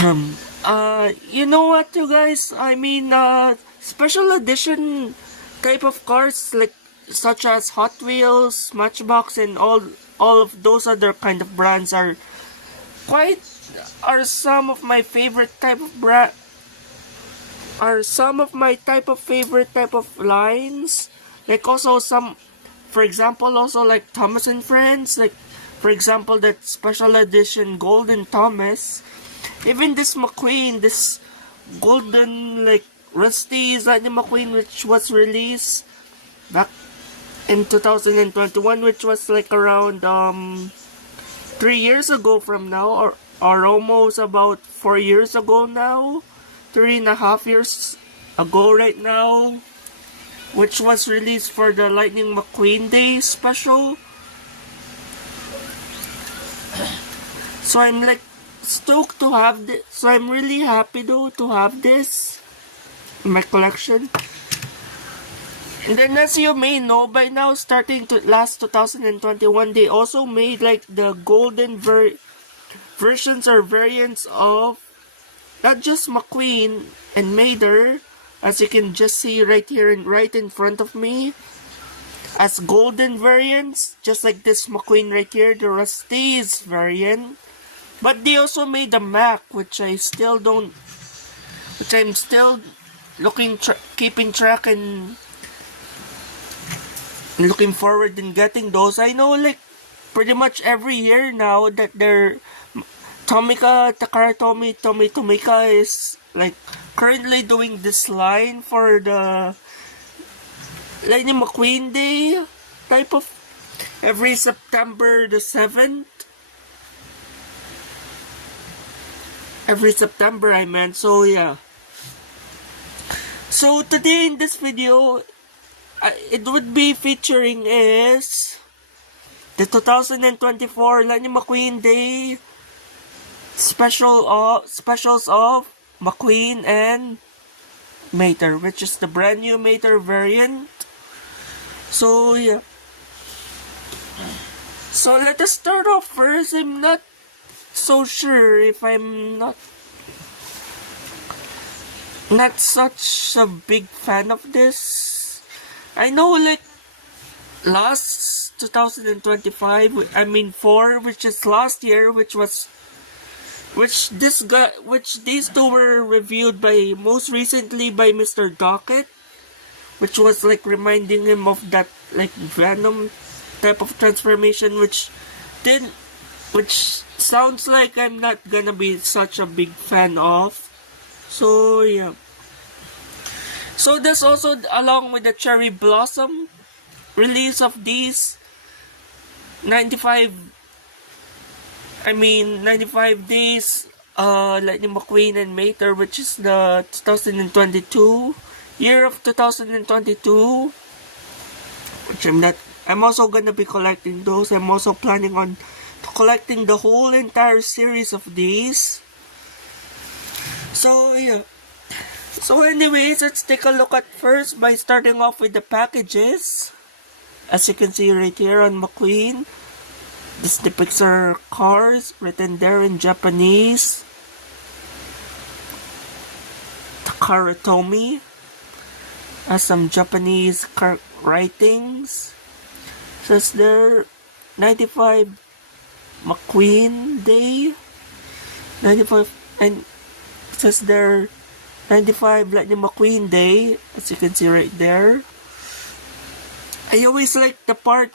You know what, you guys? I mean, special edition type of cars like such as Hot Wheels, Matchbox, and all of those other kind of brands quite are some of my favorite type of favorite type of lines. Like also some, for example, also like Thomas and Friends, like for example that special edition Golden Thomas. Even this McQueen, this golden like Rusty's Lightning McQueen, which was released back in 2021, which was like around 3 years ago from now, or almost about 4 years ago now, 3.5 years ago right now, which was released for the Lightning McQueen Day special. So I'm like stoked to have this. So I'm really happy though to have this in my collection. And then as you may know by now, starting to last 2021, they also made like the golden versions or variants of not just McQueen and Mater, as you can just see right here and right in front of me, as golden variants, just like this McQueen right here, the Rusty's variant. But they also made the Mac, which I'm still keeping track and looking forward in getting those. I know like pretty much every year now that their Takara Tomika is like currently doing this line for the Lightning McQueen Day type of every September the 7th. Every September I meant, so yeah. So today in this video, it would be featuring is the 2024 Lightning McQueen Day specials of McQueen and Mater, which is the brand new Mater variant. So yeah. So let us start off first. I'm not so sure if I'm not such a big fan of this. I know like last 2025, I mean 4, which is last year, which these two were reviewed by most recently by Mr. Docket, which was like reminding him of that like Venom type of transformation, which sounds like I'm not gonna be such a big fan of. So yeah. So this also along with the Cherry Blossom release of these 95 days Lightning McQueen and Mater, which is the 2022 year of 2022, which I'm also gonna be collecting those. I'm also planning on collecting the whole entire series of these. So yeah. So anyways, let's take a look at first by starting off with the packages. As you can see right here on McQueen, this depicts our cars written there in Japanese. Takara Tomy has some Japanese writings. Says there 95 McQueen Day, 95, and says there 95 Lightning McQueen Day, as you can see right there. I always like the part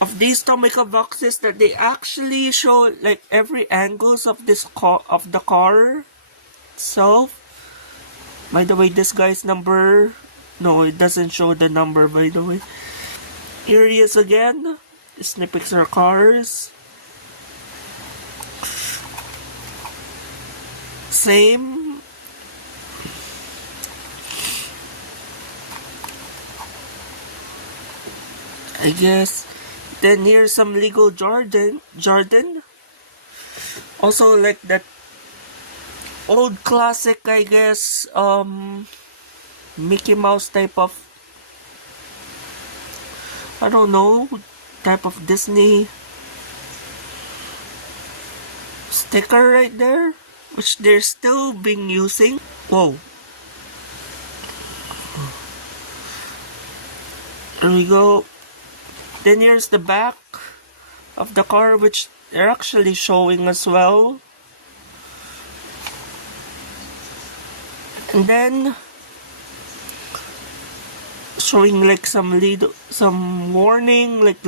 of these Tomica boxes that they actually show like every angles of the car itself. By the way, this guy's number, no, it doesn't show the number, by the way. Here he is again. Snippets are cars. Same. I guess. Then here's some Lego Jordan. Also like that old classic, I guess, Mickey Mouse type of, I don't know, type of Disney sticker right there. which they're still being using. Whoa. There we go. Then here's the back of the car, which they're actually showing as well. And then showing like some warning, like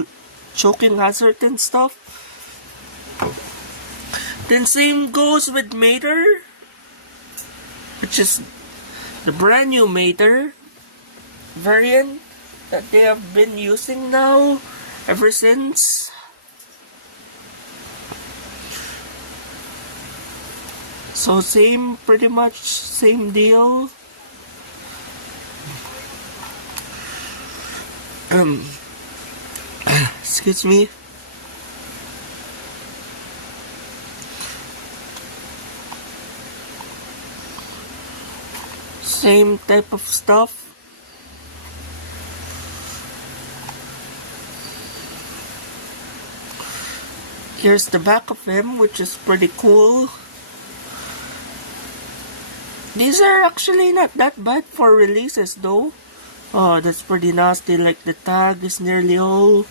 choking hazard and stuff. Then same goes with Mater, which is the brand new Mater variant that they have been using now ever since. So same, pretty much same deal. Excuse me. Same type of stuff. Here's the back of him, which is pretty cool. These are actually not that bad for releases though. Oh, that's pretty nasty, like the tag is nearly all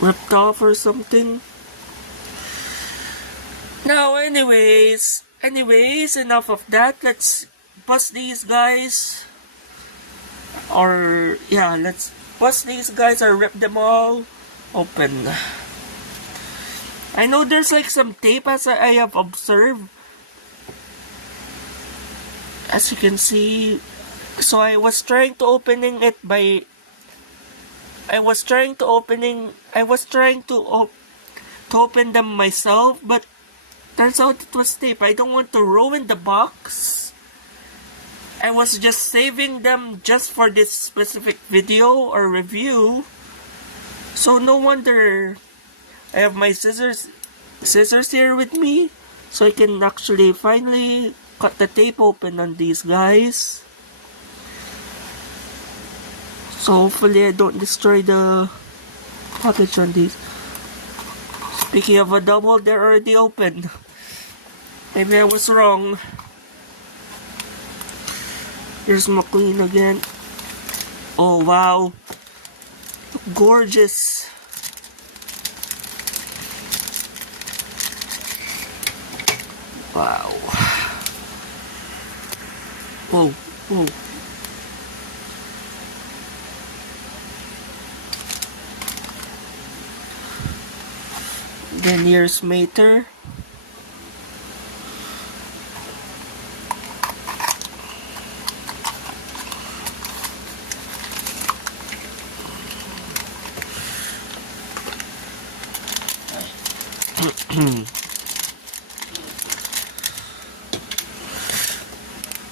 ripped off or something. Now anyways, enough of that. Let's bust these guys. Or yeah, let's bust these guys or rip them all open. I know there's like some tape as I have observed. As you can see, so I was trying to open them myself, but turns out it was tape. I don't want to ruin the box. I was just saving them just for this specific video or review. So no wonder I have my scissors here with me, so I can actually finally cut the tape open on these guys. So hopefully I don't destroy the package on these. Speaking of a double, they're already open. Maybe I was wrong. Here's McQueen again. Oh wow, gorgeous. Wow. Whoa, whoa. Then here's Mater.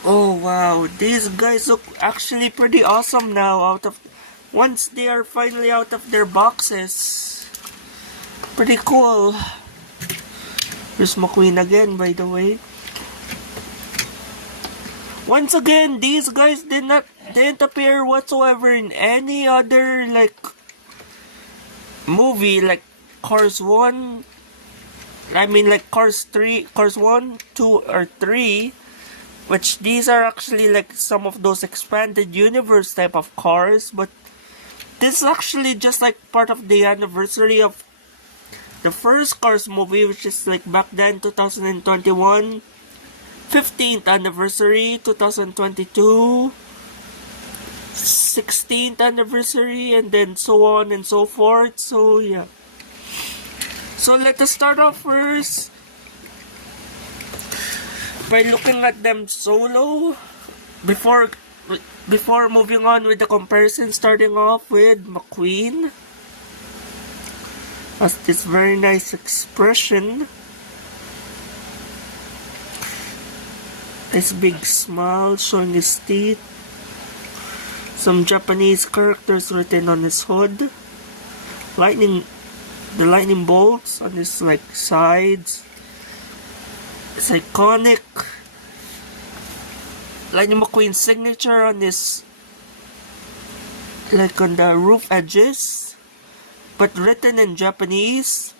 Oh wow, these guys look actually pretty awesome now once they are finally out of their boxes. Pretty cool. Here's McQueen again, by the way. Once again, these guys didn't appear whatsoever in any other like movie, like Cars 1. I mean like Cars 3, Cars 1, 2, or 3. Which these are actually like some of those expanded universe type of cars, but this is actually just like part of the anniversary of the first Cars movie, which is like back then 2021, 15th anniversary 2022, 16th anniversary, and then so on and so forth. So yeah, so let us start off first by looking at them solo before moving on with the comparison, starting off with McQueen. Has this very nice expression, this big smile showing his teeth, some Japanese characters written on his hood, the lightning bolts on his like sides. It's iconic. Lightning McQueen's signature on his, like on the roof edges. but written in Japanese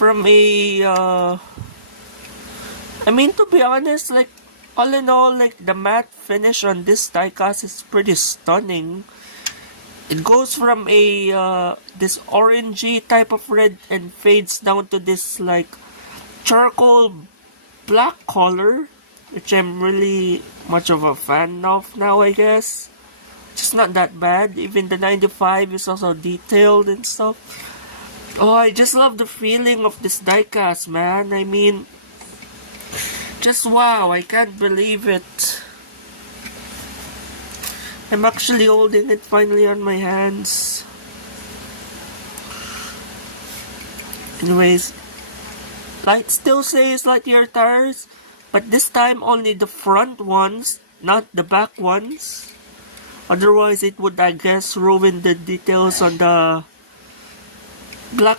from a I mean, to be honest, like, all in all, like, the matte finish on this diecast is pretty stunning. It goes from a this orangey type of red and fades down to this like charcoal black color, which I'm really much of a fan of now, I guess. It's not that bad. Even the 95 is also detailed and stuff. Oh, I just love the feeling of this diecast, man. I mean, just wow, I can't believe it. I'm actually holding it finally on my hands. Anyways, light still says Lightyear tires, but this time only the front ones, not the back ones. Otherwise, it would, I guess, ruin the details on the black,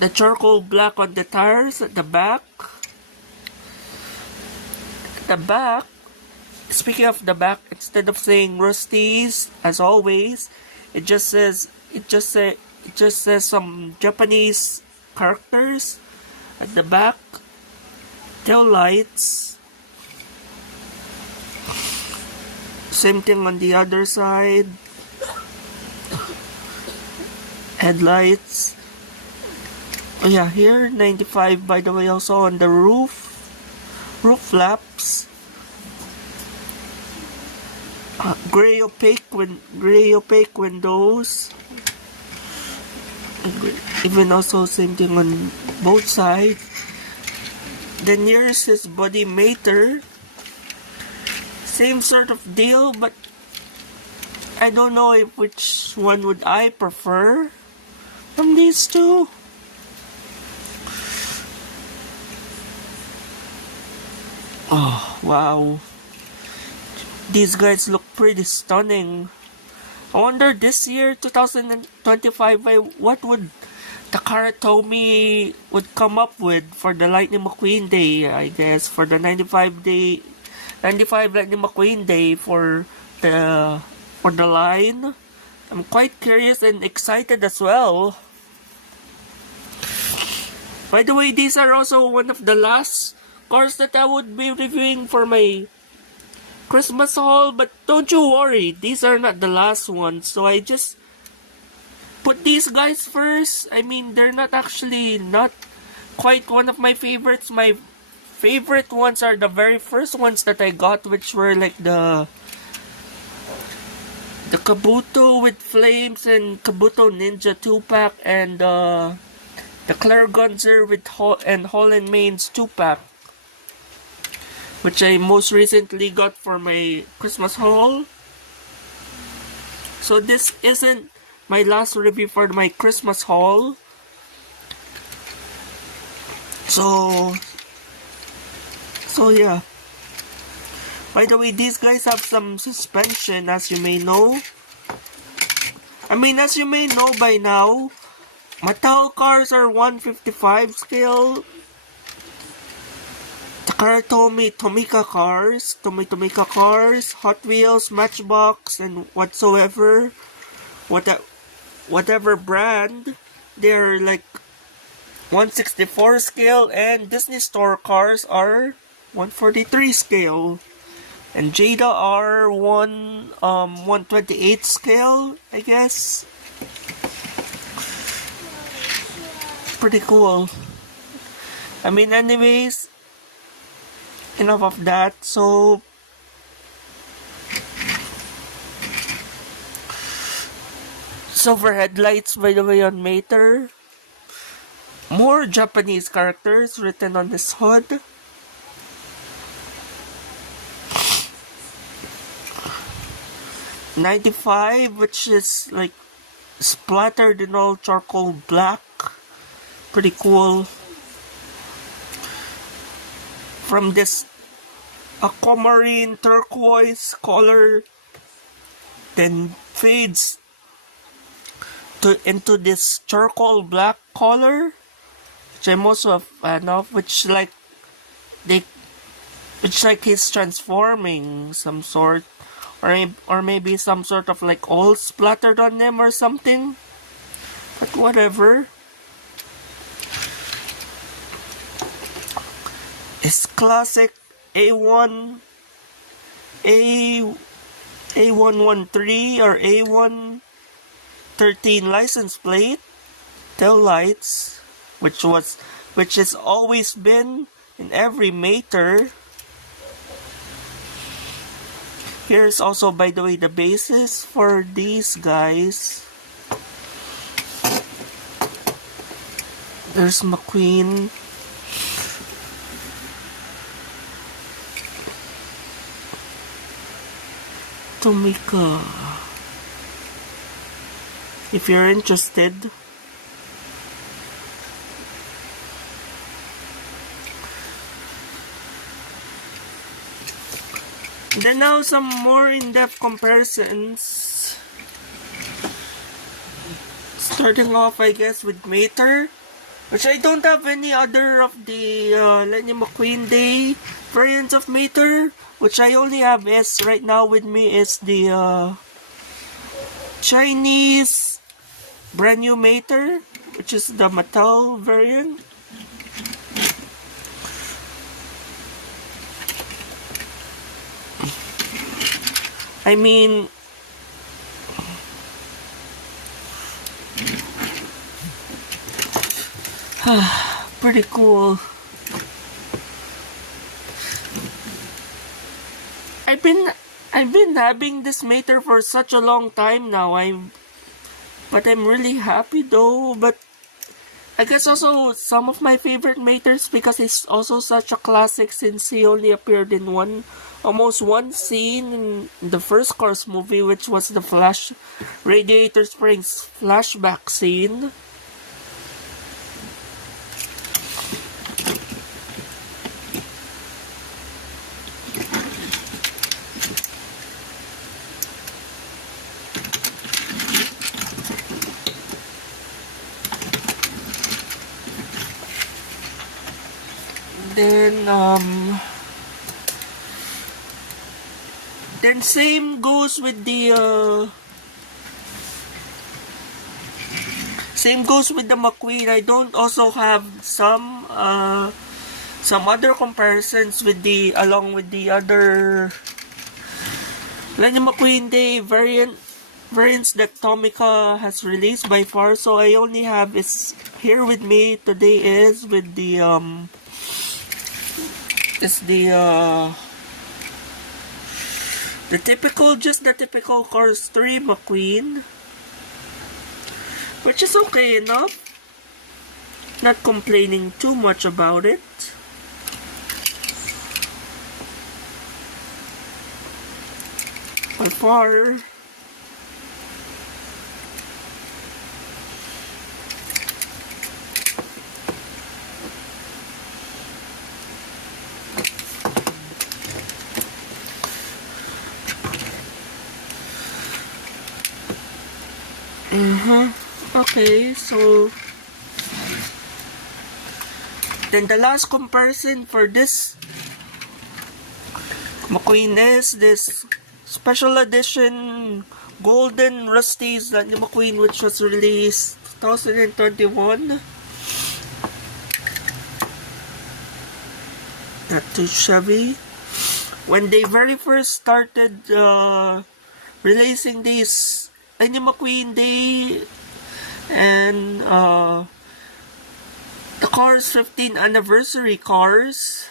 the charcoal black on the tires at the back. The back, speaking of the back, instead of saying Rusty's as always, it just says some Japanese characters at the back. Tail lights. Same thing on the other side. Headlights. Oh yeah, here 95 by the way, also on the roof. Roof flaps. Gray opaque windows. Even also same thing on both sides. Then here's his body mater. Same sort of deal, but I don't know if which one would I prefer from these two. Oh, wow. These guys look pretty stunning. I wonder this year, 2025, what would Takara Tomy would come up with for the Lightning McQueen Day, I guess, for the 95 Lightning McQueen Day for the line. I'm quite curious and excited as well. By the way, these are also one of the last cars that I would be reviewing for my Christmas haul, but don't you worry, these are not the last ones. So I just put these guys first. I mean, they're not quite one of my favorites. My favorite ones are the very first ones that I got, which were like the Kabuto with Flames and Kabuto Ninja 2-pack and the Claire Gunzer with Hall and Main's 2-pack, which I most recently got for my Christmas haul. So this isn't my last review for my Christmas haul. So yeah. By the way, these guys have some suspension, as you may know. I mean, as you may know by now, Mattel cars are 155 scale. Takara Tomy Tomika cars, Hot Wheels, Matchbox, and whatsoever, whatever brand, they're like 164 scale, and Disney Store cars are 143 scale, and Jada are 128 scale, I guess. Pretty cool. I mean, anyways, enough of that. So silver headlights, by the way, on Mater. More Japanese characters written on this hood. '95, which is like splattered in all charcoal black. Pretty cool. From this aquamarine turquoise color, then fades into this charcoal black color, which I'm also a fan of, which like he's transforming some sort, or maybe some sort of like oil splattered on him or something. But whatever. It's classic A1 A113 or A113 license plate, tail lights, which has always been in every Mater. Here's also, by the way, the basis for these guys. There's McQueen. Tomica. If you're interested. Then now some more in-depth comparisons. Starting off, I guess, with Mater, which I don't have any other of the Lenny McQueen Day variants of Mater, which I only have is right now with me is the Chinese brand new Mater, which is the Mattel variant. I mean, pretty cool. I've been having this Mater for such a long time now. But I'm really happy though. But I guess also some of my favorite Maters, because it's also such a classic since he only appeared in almost one scene in the first Cars movie, which was the Radiator Springs flashback scene. Then same goes with the McQueen. I don't also have some other comparisons with along with the other Lenny McQueen Day variants that Tomica has released by far. So I only have is here with me today is with the typical Cars 3 McQueen, which is okay enough. Not complaining too much about it. By far. Okay, so then the last comparison for this McQueen is this special edition Golden Rusty's Lenny McQueen, which was released 2021. Not too shabby. When they very first started releasing these Lenny McQueen Day and the Cars 15th anniversary cars,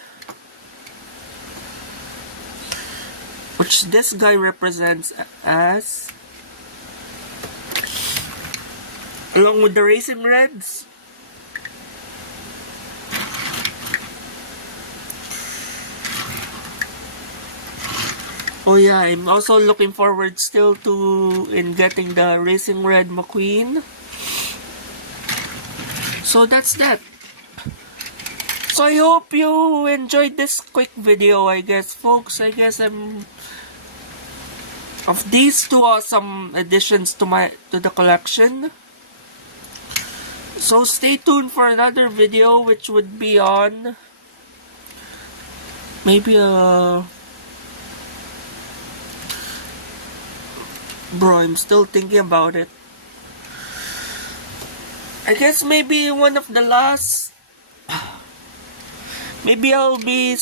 which this guy represents as, along with the Racing Reds. Oh yeah, I'm also looking forward still in getting the Racing Red McQueen. So that's that. So I hope you enjoyed this quick video, I guess, folks. I guess of these two awesome additions to the collection. So stay tuned for another video, which would be on maybe bro, I'm still thinking about it. I guess maybe one of the last. Maybe I'll be.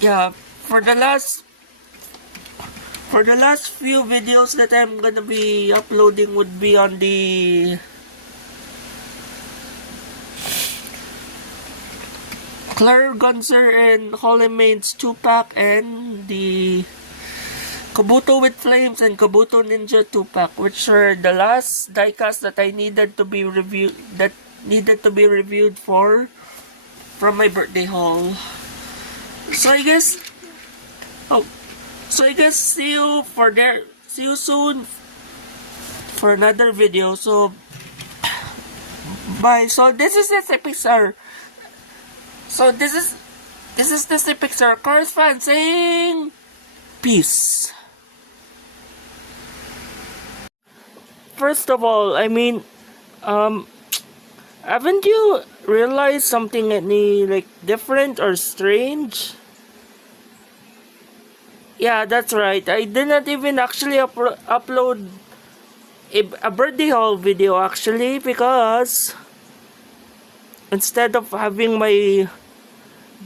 Yeah, for the last. For the last few videos that I'm gonna be uploading would be on the Claire Gunzer and Holy Maids 2-pack and the Kabuto with Flames and Kabuto Ninja 2-pack, which are the last diecast that I needed to be reviewed for from my birthday haul. So I guess see you soon for another video. So bye. So this is the Pixar. So this is the Pixar Cars fan saying peace. First of all, I mean, haven't you realized something any like different or strange? Yeah, that's right. I did not even actually upload a birthday haul video actually, because instead of having my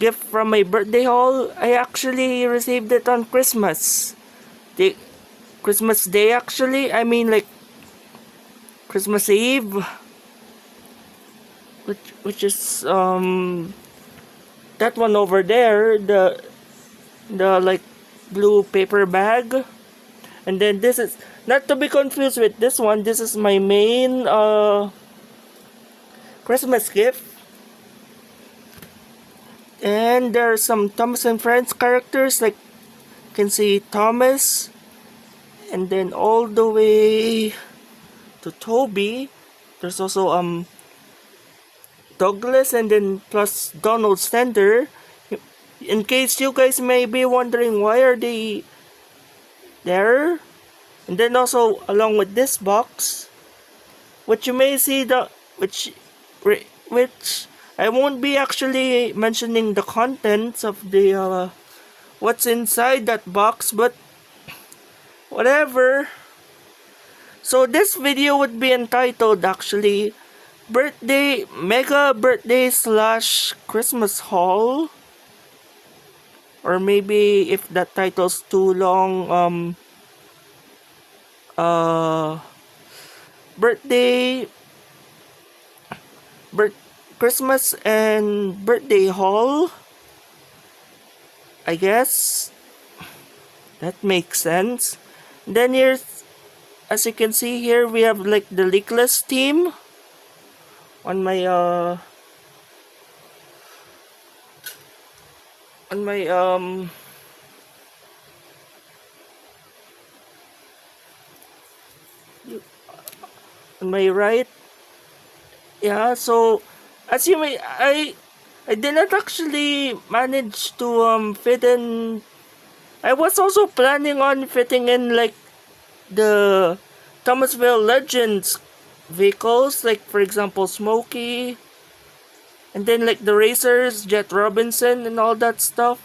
gift from my birthday haul, I actually received it on Christmas. The Christmas Day actually. I mean like Christmas Eve. Which is that one over there, the like blue paper bag. And then this is not to be confused with this one. This is my main Christmas gift. And there are some Thomas and Friends characters, like you can see Thomas, and then all the way to Toby. There's also Douglas, and then plus Donald Stender. In case you guys may be wondering why are they there. And then also along with this box, which you may see which I won't be actually mentioning the contents of the what's inside that box, but whatever. So this video would be entitled actually Mega Birthday / Christmas Haul, or maybe if that title's too long, Christmas and birthday haul, I guess. That makes sense. Then here's, as you can see here, we have like the leakless team on my on my right. Yeah, so as you may, I did not actually manage to fit in. I was also planning on fitting in like the Thomasville Legends vehicles, like for example Smokey, and then like the racers, Jet Robinson and all that stuff.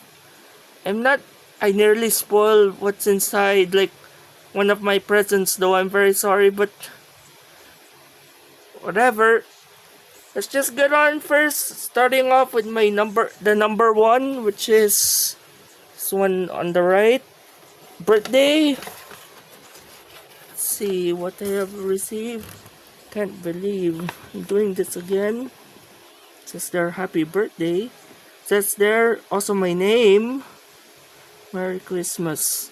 I nearly spoiled what's inside like one of my presents, though I'm very sorry, but whatever. Let's just get on first, starting off with the number one, which is this one on the right, birthday. Let's see what I have received. Can't believe I'm doing this again. It says there happy birthday. It says there also my name. Merry Christmas.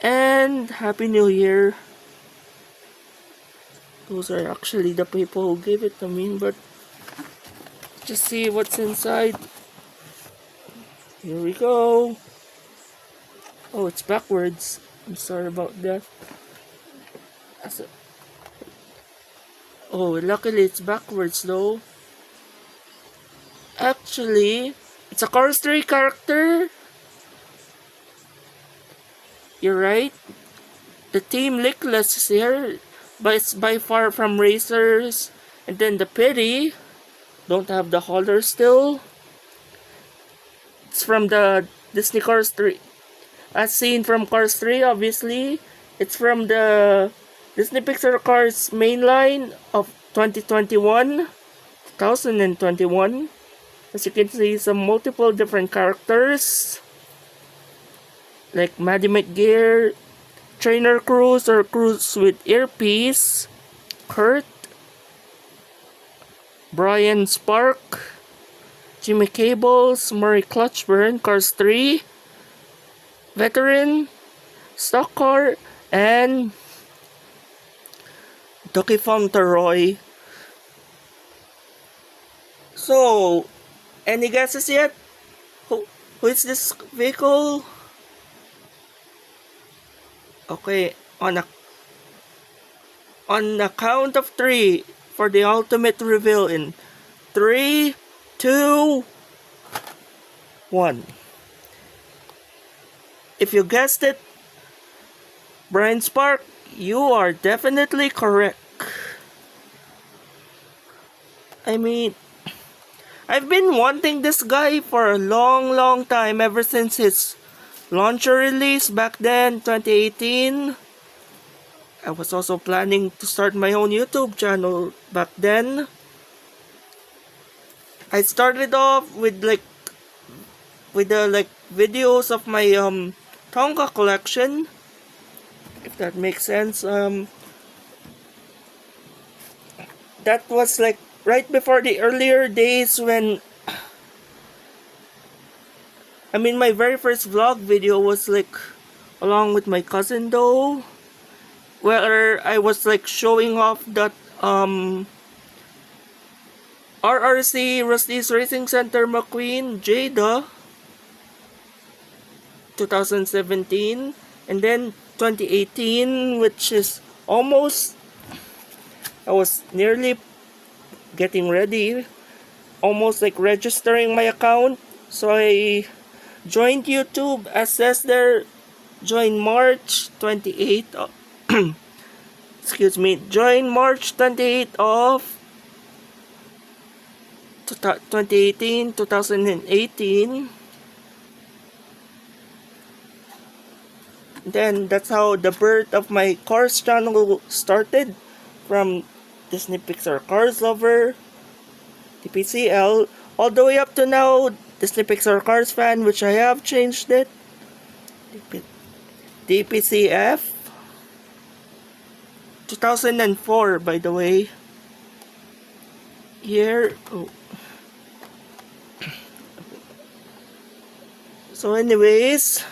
And Happy New Year. Those are actually the people who gave it to me, but just see what's inside. Here we go. Oh, it's backwards. I'm sorry about that. Oh, luckily it's backwards though. Actually, it's a Cars 3 character. You're right. The team Leakless is here, but it's by far from racers. And then the Pity don't have the holder still. It's from the Disney Cars 3, as seen from Cars 3, obviously. It's from the Disney Pixar Cars mainline of 2021. As you can see, some multiple different characters like Maddie McGear, Trainer Cruz or Cruz with Earpiece, Kurt, Brian Spark, Jimmy Cables, Murray Clutchburn, Cars 3, Veteran, Stock Car, and Ducky Fauntleroy. So, any guesses yet? Who is this vehicle? Okay, on a count of 3 for the ultimate reveal in 3, 2, 1. If you guessed it, Brian Spark, you are definitely correct. I mean, I've been wanting this guy for a long time, ever since his launcher release back then, 2018. I was also planning to start my own YouTube channel back then. I started off with the videos of my Tonka collection, if that makes sense. That was like right before the earlier days when my very first vlog video was like along with my cousin though, where I was like showing off that RRC Rusty's Racing Center McQueen Jada 2017, and then 2018, which is almost, I was nearly getting ready, almost like registering my account, so I joined YouTube, as says there, join March 28th join March 28th of 2018. Then that's how the birth of my Cars channel started, from Disney Pixar Cars Lover, DPCL, all the way up to now, Disney Pixar Cars Fan, which I have changed it, DPCF, 2004 by the way. Here, So anyways,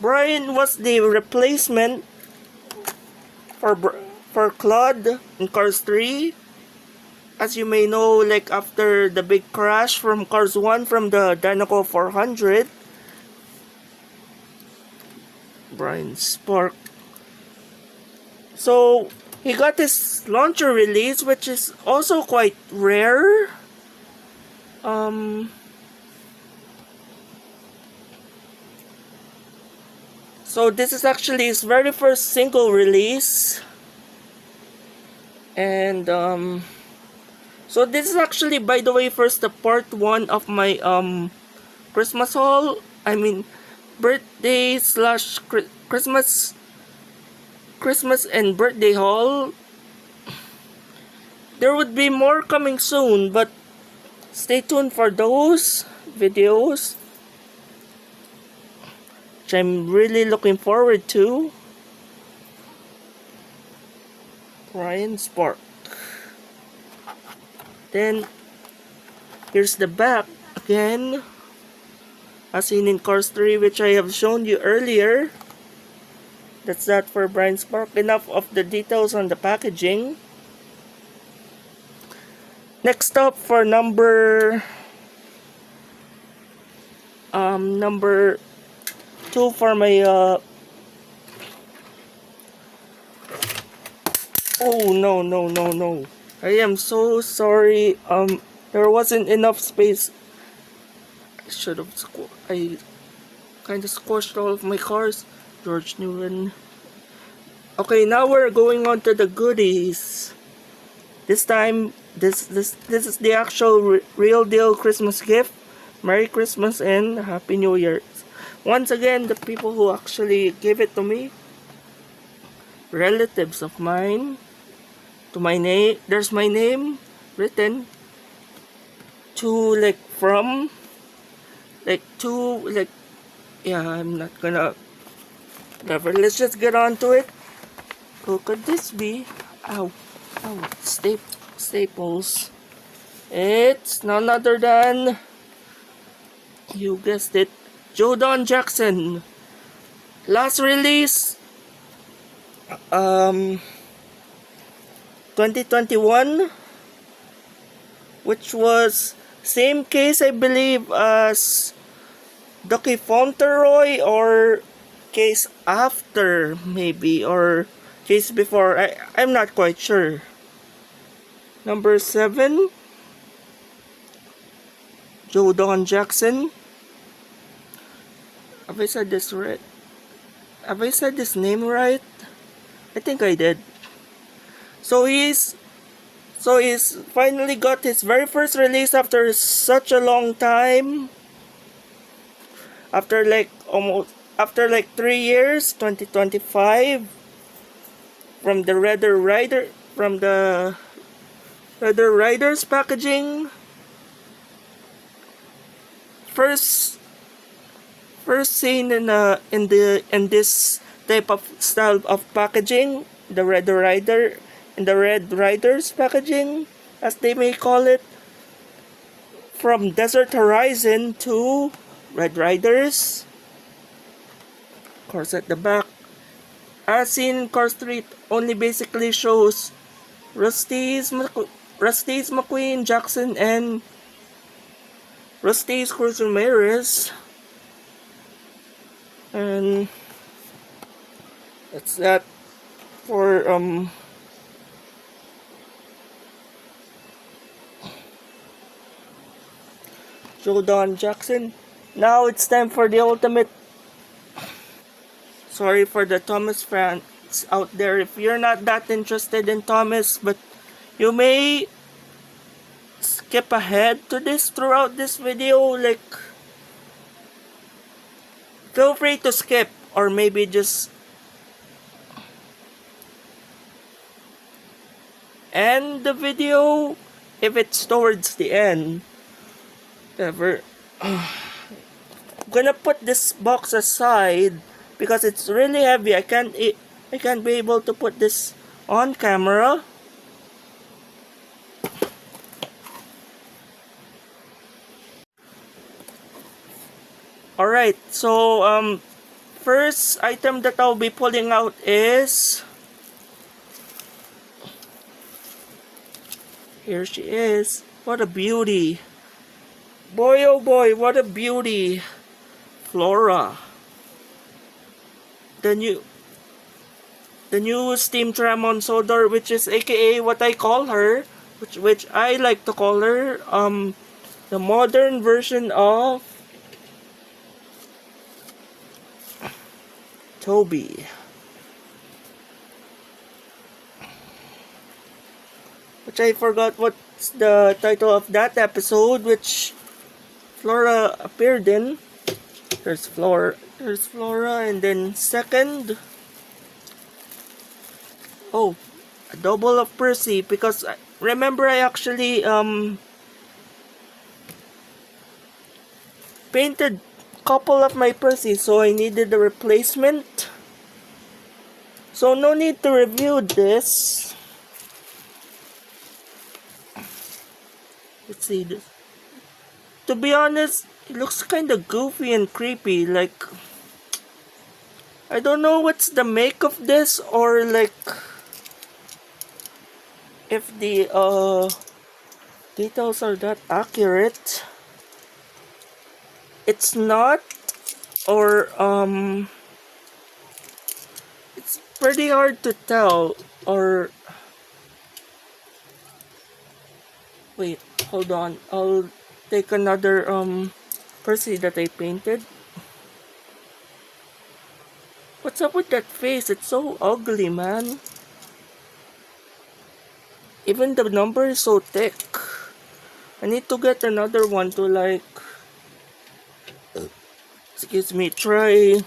Brian was the replacement for Claude in Cars 3. As you may know, like after the big crash from Cars 1 from the Dinoco 400, Brian Spark. So he got his launcher release, which is also quite rare. So this is actually his very first single release, and so this is actually, by the way, first the part 1 of my Christmas haul. Birthday slash Christmas and birthday haul. There would be more coming soon, but stay tuned for those videos, which I'm really looking forward to. Brian Spark. Then here's the back again, as seen in Cars 3, which I have shown you earlier. That's that for Brian Spark. Enough of the details on the packaging. Next up, for number 2 for my oh no, I am so sorry. There wasn't enough space. I kind of squashed all of my cars. George Newman. Okay, now we're going on to the goodies. This time, this is the actual real deal Christmas gift. Merry Christmas and Happy New Year. once again, the people who actually gave it to me, relatives of mine, to my name, there's my name written to like from like to like yeah, I'm not gonna never. Let's just get on to it. Who could this be? Ow, ow, staples. It's none other than, you guessed it, Jodon Jackson. Last release 2021, which was same case I believe as Ducky Fauntleroy, or case after maybe, or case before. I'm not quite sure. Number 7, Jodon Jackson. Have I said this right? Have I said this name right? I think I did. So he's finally got his very first release after such a long time. After like 3 years, 2025, from the Redder Riders packaging. First seen in this type of style of packaging, the Red Riders packaging, as they may call it, from Desert Horizon to Red Riders. Of course, at the back, as in Car Street, only basically shows Rusty's McQueen, Jackson, and Rusty's Cruz Ramirez. And that's that for Jodon Jackson. Now it's time for the ultimate. Sorry for the Thomas fans out there if you're not that interested in Thomas, but you may skip ahead to this throughout this video. Like, feel free to skip, or maybe just end the video if it's towards the end. Whatever. I'm gonna put this box aside because it's really heavy. I can't be able to put this on camera. Alright, so first item that I'll be pulling out is, here she is. What a beauty. Boy oh boy, what a beauty. Flora. The new Steam Tramon Sodor, which is aka what I call her, which I like to call her, the modern version of Toby. Which I forgot what's the title of that episode, which Flora appeared in. There's Flora, and then second, oh, a double of Percy, because remember I actually painted a couple of my Percy, so I needed a replacement. So no need to review this. Let's see this. To be honest, it looks kind of goofy and creepy. Like, I don't know what's the make of this, or like if the details are that accurate. It's not, or it's pretty hard to tell. Or wait, hold on, I'll take another Percy that I painted. What's up with that face? It's so ugly, man. Even the number is so thick. I need to get another one to like Excuse me, try.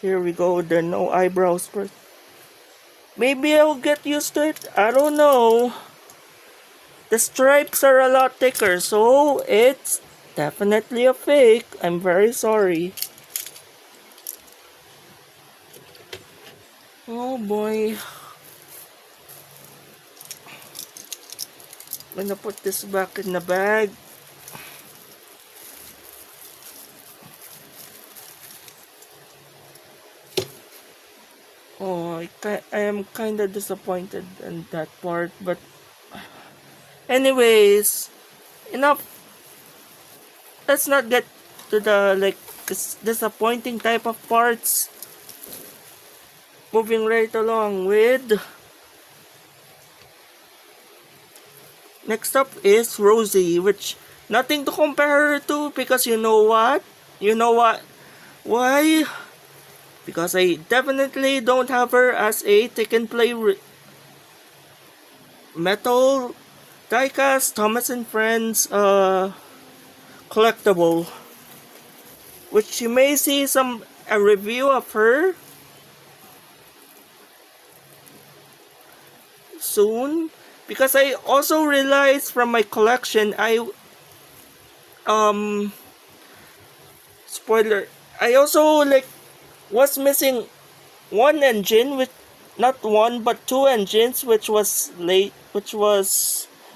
Here we go, the no eyebrows first. Maybe I'll get used to it. I don't know. The stripes are a lot thicker, so it's definitely a fake. I'm very sorry. Oh boy. I'm gonna put this back in the bag. Oh, I am kind of disappointed in that part, but anyways, enough. Let's not get to the disappointing type of parts. Moving right along with next up is Rosie, which nothing to compare her to because you know what? You know what? Why? Because I definitely don't have her as a take and play metal diecast Thomas and Friends collectible, which you may see a review of her soon, because I also realized from my collection spoiler, I also was missing one engine, with not one but two engines, which was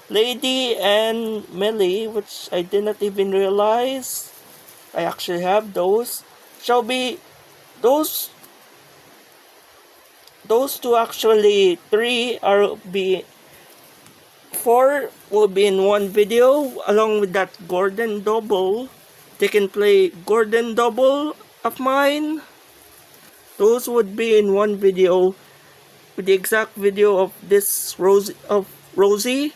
Lady and Millie, which I did not even realize I actually have those. Shall be those two, actually three, are be four will be in one video, along with that Gordon double. They can play Gordon double of mine. Those would be in one video, with the exact video of this Rosie.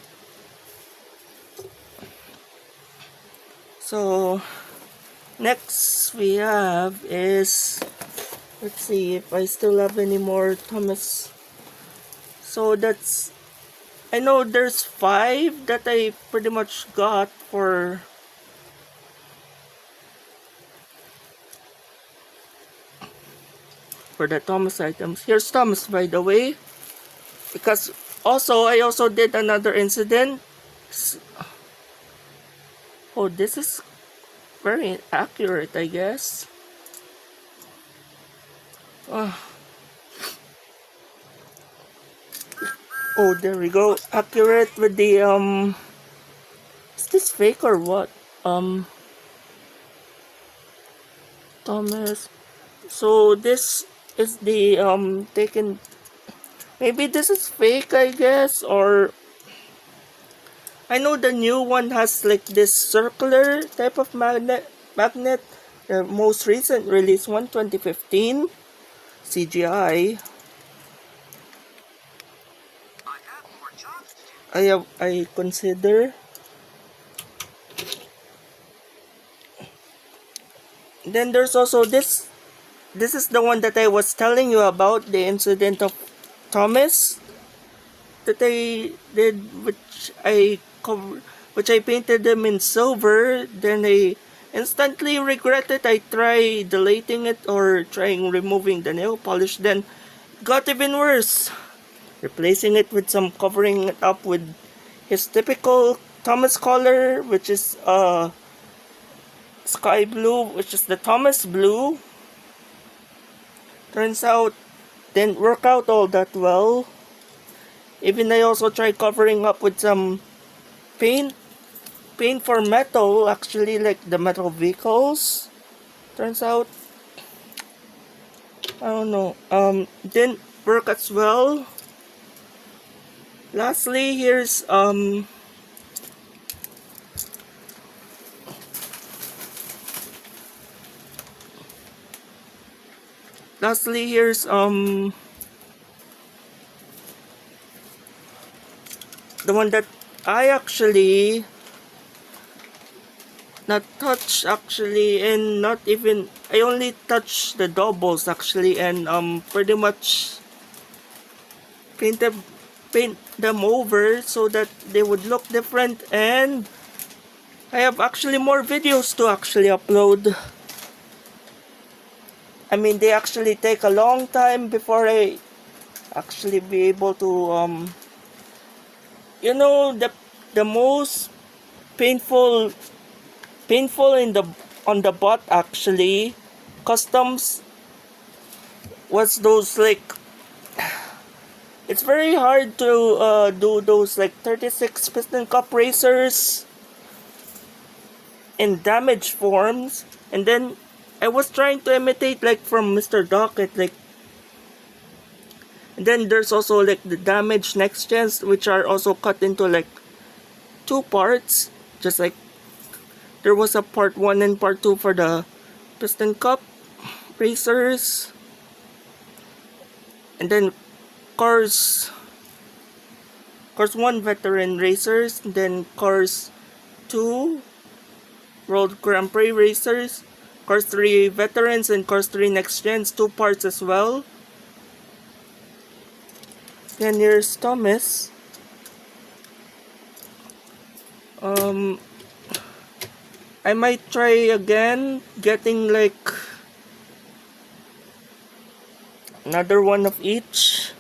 So next we have is, let's see if I still have any more Thomas. So that's, I know there's 5 that I pretty much got for the Thomas items. Here's Thomas, by the way, because I also did another incident. Oh, this is very accurate, I guess. Oh, there we go. Accurate with the is this fake or what? Thomas. So this is the taken. Maybe this is fake, I guess, or I know the new one has like this circular type of magnet. The most recent release one, 2015 CGI. I consider. Then there's also this. This is the one that I was telling you about, the incident of Thomas that I did, which I painted them in silver. Then I instantly regretted. I tried deleting it or trying removing the nail polish. Then got even worse, replacing it with covering it up with his typical Thomas color, which is sky blue, which is the Thomas blue. Turns out didn't work out all that well. Even I also tried covering up with some paint for metal, actually, like the metal vehicles. Turns out, I don't know, didn't work as well. Lastly, here's the one that I actually not touch, actually, and not even, I only touch the doubles actually, and pretty much paint them over so that they would look different, and I have actually more videos to actually upload. I mean, they actually take a long time before I actually be able to you know, the most painful in the on the butt actually customs was those like, it's very hard to do those like 36 piston cup racers in damaged forms, and then I was trying to imitate like from Mr. Docket, like, and then there's also like the damaged next gens, which are also cut into like two parts, just like there was a part 1 and part 2 for the piston cup racers, and then cars 1 veteran racers, and then cars 2 World Grand Prix racers, cars 3 veterans, and cars 3 next gens, 2 parts as well. Then here's Thomas. I might try again getting like another one of each.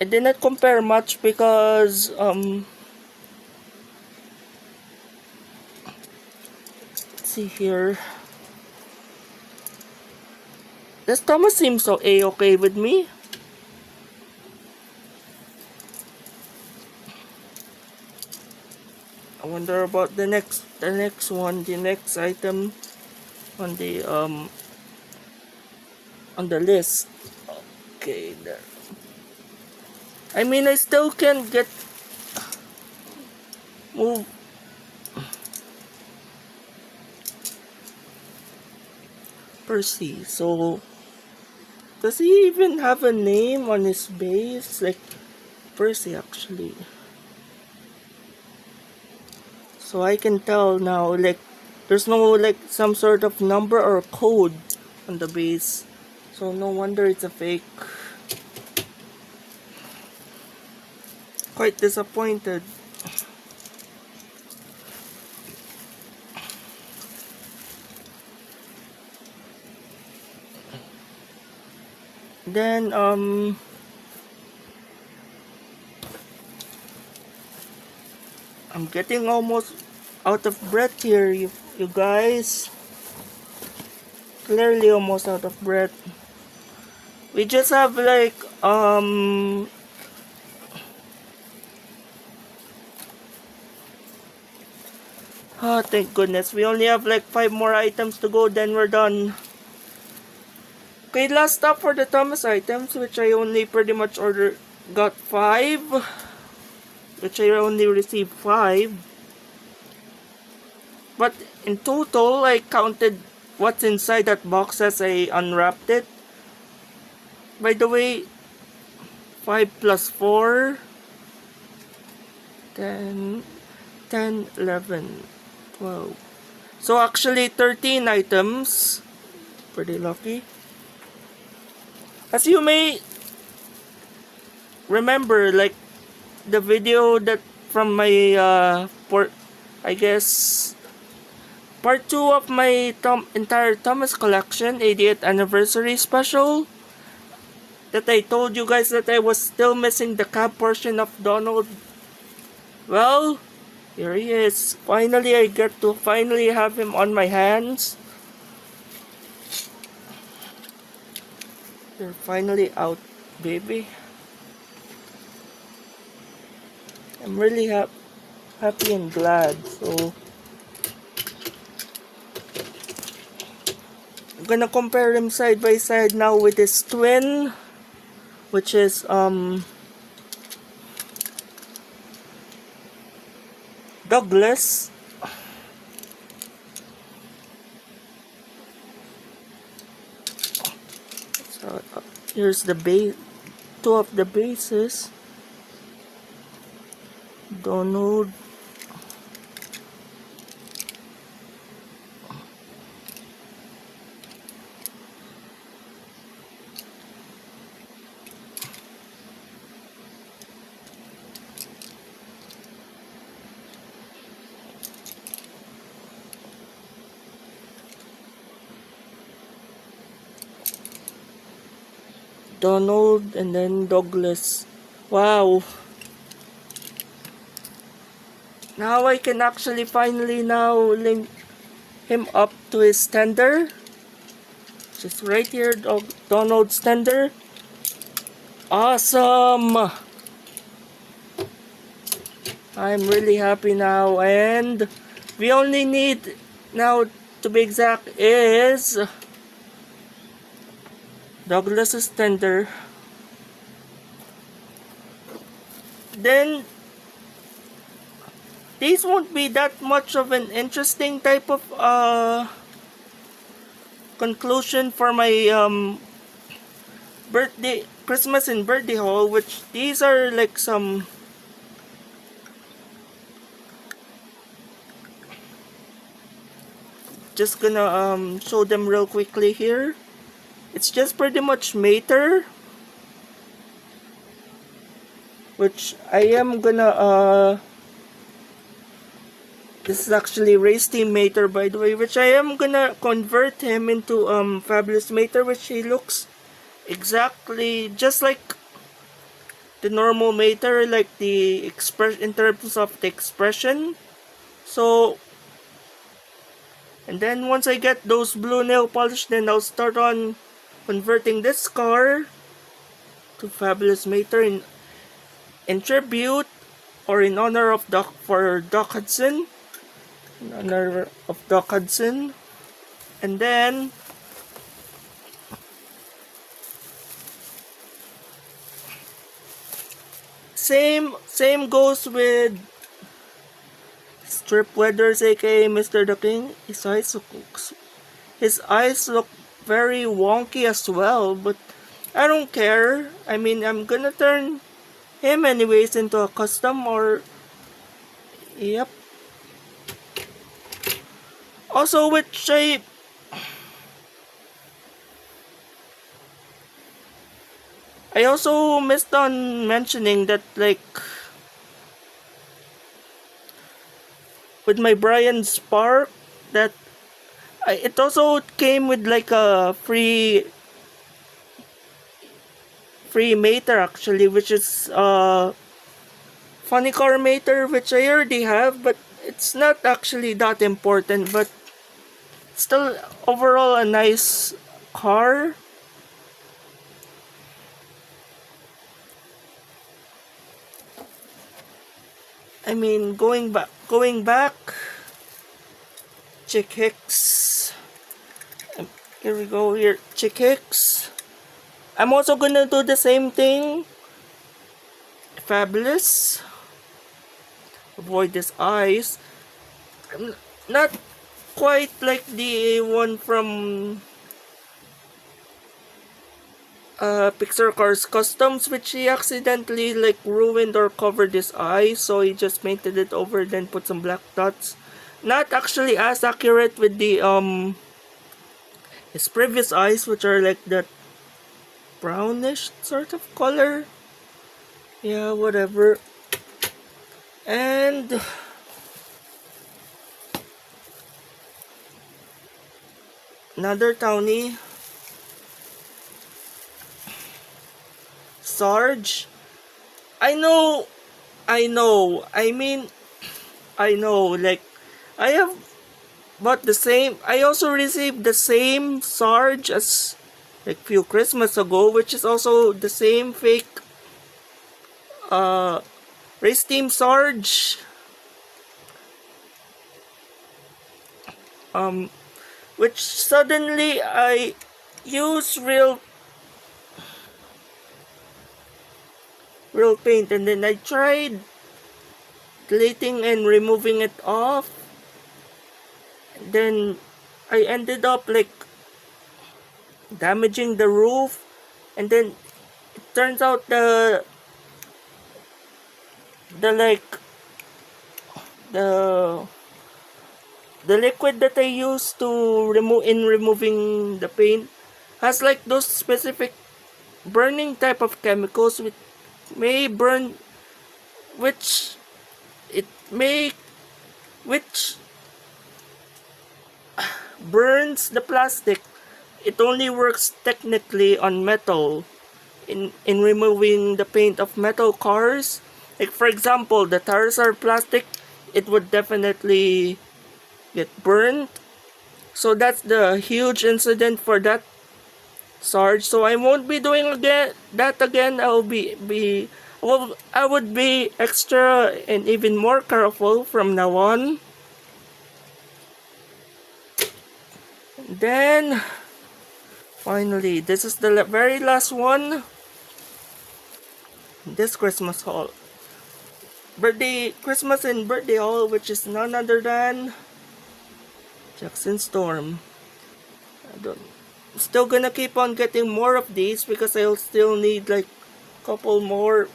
I did not compare much because let's see here. This Thomas seems so a-okay with me. I wonder about the next one, the next item on the list. Okay, there. I mean, I still can get move. Percy. So does he even have a name on his base? Like Percy actually. So I can tell now, like there's no like some sort of number or code on the base. So no wonder it's a fake. Quite disappointed. Then I'm getting almost out of breath here, you guys. Clearly almost out of breath. We just have like oh, thank goodness. We only have like 5 more items to go, then we're done. Okay, last stop for the Thomas items, which I only pretty much got 5. Which I only received 5. But in total, I counted what's inside that box as I unwrapped it. By the way, 5 plus 4, 10, 11, 12. So actually 13 items. Pretty lucky. As you may remember, like the video that from my I guess part 2 of my entire Thomas collection 80th anniversary special, that I told you guys that I was still missing the cab portion of Donald. Well, here he is. Finally, I get to finally have him on my hands. They're finally out, baby. I'm really happy and glad. So I'm gonna compare him side by side now with his twin, which is Douglas. So here's the base, 2 of the bases. Donald. Donald, and then Douglas. Wow. Now I can actually finally now link him up to his tender. Just right here, Donald's tender. Awesome! I'm really happy now, and we only need now, to be exact, is Douglas's tender. Then these won't be that much of an interesting type of conclusion for my birthday, Christmas and birthday haul, which these are like some just gonna show them real quickly here. It's just pretty much Mater, which I am gonna this is actually Race Team Mater, by the way, which I am gonna convert him into Fabulous Mater, which he looks exactly just like the normal Mater, like the express in terms of the expression. So, and then once I get those blue nail polish, then I'll start on converting this car to Fabulous Mater in tribute or in honor of Doc Hudson. In honor of Doc Hudson. And then same goes with Strip Weathers, aka Mr. the King. His eyes look very wonky as well, but I don't care. I mean, I'm gonna turn him anyways into a custom, or yep. Also, which I also missed on mentioning that, like, with my Brian Spark, that it also came with like a free Mater actually, which is Funny Car Mater, which I already have, but it's not actually that important, but still overall a nice car. I mean, going back, Chick Hicks. Here we go, here, Chick Hicks. I'm also gonna do the same thing. Fabulous. Avoid his eyes. Not quite like the one from Pixar Cars Customs, which he accidentally like ruined or covered his eyes, so he just painted it over, then put some black dots. Not actually as accurate with the his previous eyes, which are like that brownish sort of color. Yeah, whatever. And another townie, Sarge. I know. I mean, I know. Like, I have bought the same. I also received the same Sarge as like few Christmas ago, which is also the same fake Race Team Sarge. Which suddenly I use real paint, and then I tried deleting and removing it off. Then I ended up like damaging the roof, and then it turns out the liquid that I use to removing the paint has like those specific burning type of chemicals which may burn, which burns the plastic. It only works technically on metal. in removing the paint of metal cars. Like for example, the tires are plastic, it would definitely get burned. So that's the huge incident for that Sarge. So I won't be doing that again. I would be extra and even more careful from now on. Then finally, this is the very last one. This Christmas haul. Christmas and birthday haul, which is none other than Jackson Storm. I'm still gonna keep on getting more of these because I'll still need like couple more.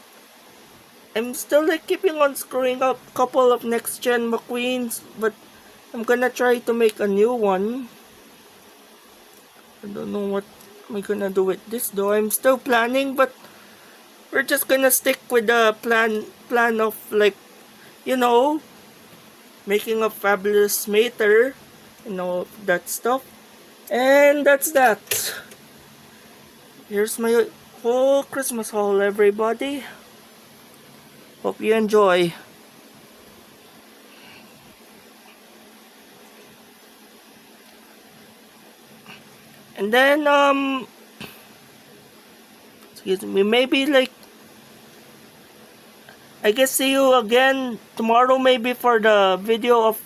I'm still like keeping on screwing up couple of next gen McQueens, but I'm gonna try to make a new one. I don't know what I'm gonna do with this though. I'm still planning, but we're just gonna stick with the plan of like, you know, making a fabulous mater and all that stuff. And that's that. Here's my whole Christmas haul, everybody. Hope you enjoy. And then excuse me, maybe like I guess see you again tomorrow, maybe for the video of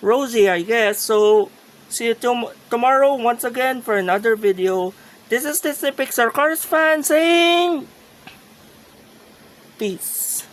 Rosie, I guess. So see you tomorrow once again for another video. This is Disney Pixar Cars fan saying peace.